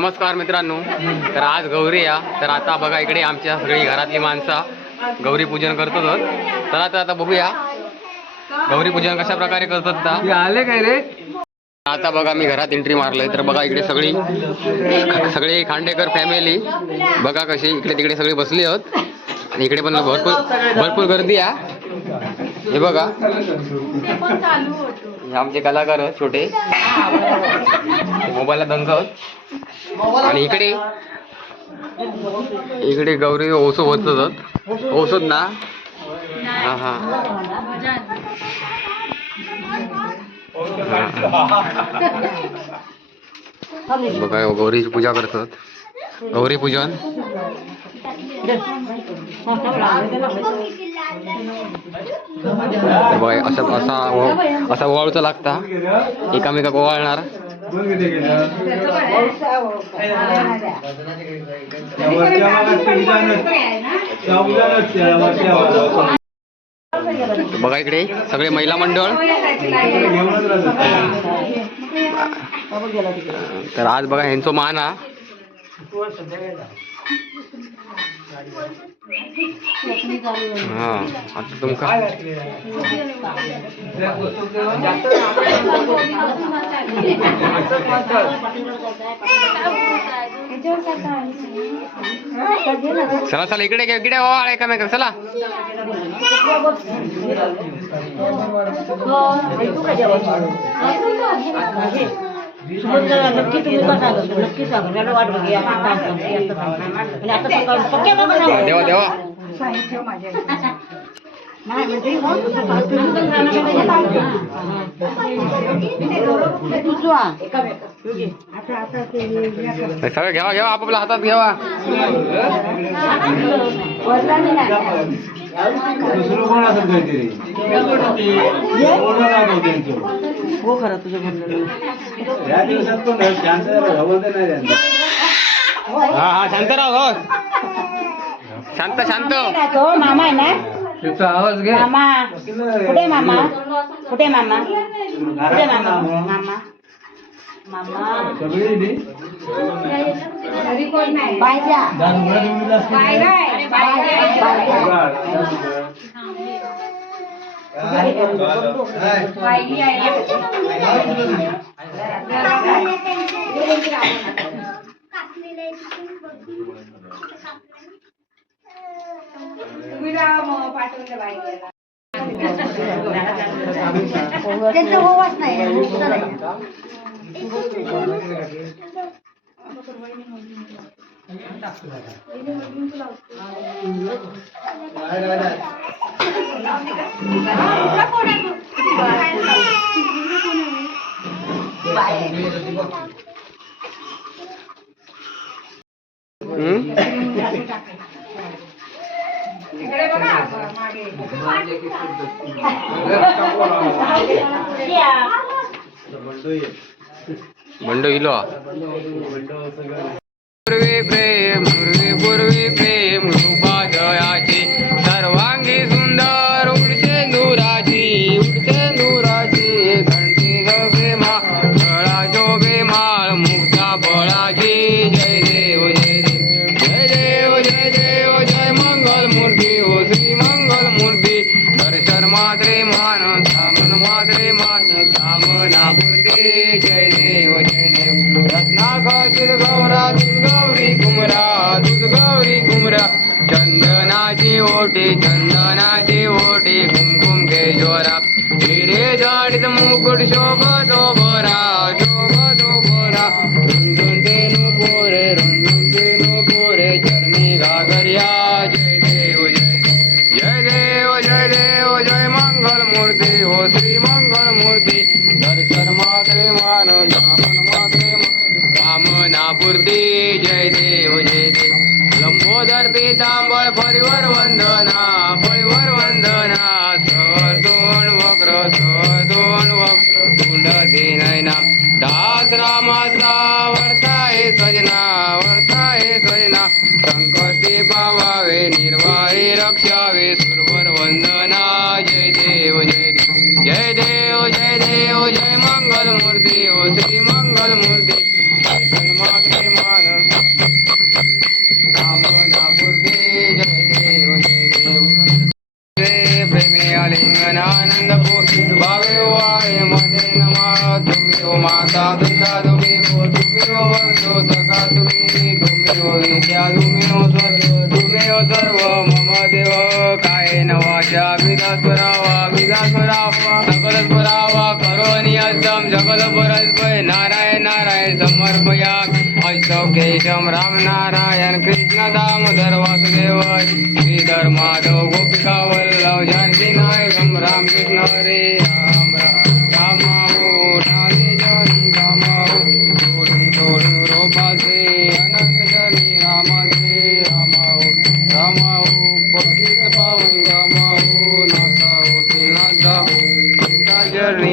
नमस्कार मित्रांनो. तर आज गौरी या. तर आता बघा इकडे आमच्या सगळी घरातली माणसं गौरी पूजन करतो तर आता बघूया. गौरी पूजन कशा प्रकारे करतात आता? आले काय रे? आता बघा मी घरात एंट्री मारलोय. तर बघा इकडे सगळी सगळी खांडेकर फॅमिली बघा कशी इकडे तिकडे सगळी बसली आहोत. आणि इकडे पण भरपूर भरपूर गर्दी आहे. हे बघा. आमचे कलाकार आहेत छोटे. मोबाईलला दंग आणि इकडे इकडे गौरी ओसो होत होत ओसोत ना? हा हा. बघा गौरीची पूजा करतात. गौरी पूजन. असा असा असा लागता. एकामेका ओवाळणार. बघा इकडे सगळे महिला मंडळ. तर आज बघा ह्यांचो मान हा. हा आता तुमका चला चला इकडे घे, इकडे हो, ओवाळ एकामेका चला. नक्की तुम्ही बसा नक्की सांगा वाट बघूया आणि आता सकाळी पक्क्या का बसा देवा. देवा सगळं घ्यावा घ्यावा आपापल्या हातात घ्यावा. दुसरं कोण असत काहीतरी? हो खरं तुझं म्हणणं. या दिवसात कोण शांत हवं नाही त्यांचं हा हा शांत राह हो शांत शांत तो मामा आहे ना त्याचा आवाज घे मामा कुठे मामा कुठे मामा कुठे मामा मामा मामा सगळी नी बायजा दासगुळा देऊन असते. त्यांचं होवाच नाही नाही. बंडो इलो पूर्वी प्रेम पूर्वी पूर्वी प्रेम रूपा रत्नाखचित गौरा गौरी कुमरा दूध गौरी कुमरा चंदनाची ओटी चंदनाची ओटी घुमघुम के जोरा. हिरे जाडीत मुकुट शोभतो बरा शोभतो बोरा रुंदून तेनु पोरे रुंदून तेनु पोरे चरणी घागरिया. जय देव जय जय देव जय देव जय मंगल मूर्ती. हो श्री मंगल मूर्ती. दर्शन मात्रे मान दामन मात्रे पूर्ती जय देव जय देव. लंबोदर पितांबळ फळीवर वंदना फळीवर वंदना. सर दोन वक्र सर दोन वक्र तुंड दिनयना दास रामाचा वर्ताय सजना वर्ताय सजना. संकष्टी पावावे निर्वाही रक्षावे सुरवर वंदना. जय देव जय देव. जय देव जय देव जय కామునాపూర్తి జయ దేవ్ జయ దేవ్ ప్రేమే అలింగనానందపు భావే వాయ మదే నమా తుమి ఓ మాతా దుందా తుమి ఓ తుమి ఓ వందో సఖా తుమి తుమి ఓ నిత్యా తుమి ఓ స్వర్గ తుమి ఓ సర్వ మమ దేవ కాయన వాచా విదాస్వరా విదాస్వరా કેશમ રામ નારાયણ કૃષ્ણ દામોદર વાસુદેવ શ્રીધર માધવ ગોપિકા વલ્લભ જાનકી નાયકમ રામ કૃષ્ણ હરે રામ રામ.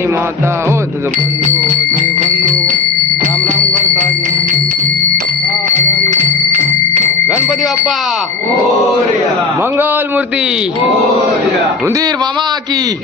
માતા હો બંધુ બંધુ રામ રામ કરતા गणपती बाप्पा. मंगल मूर्ती. उंदीर मामा की.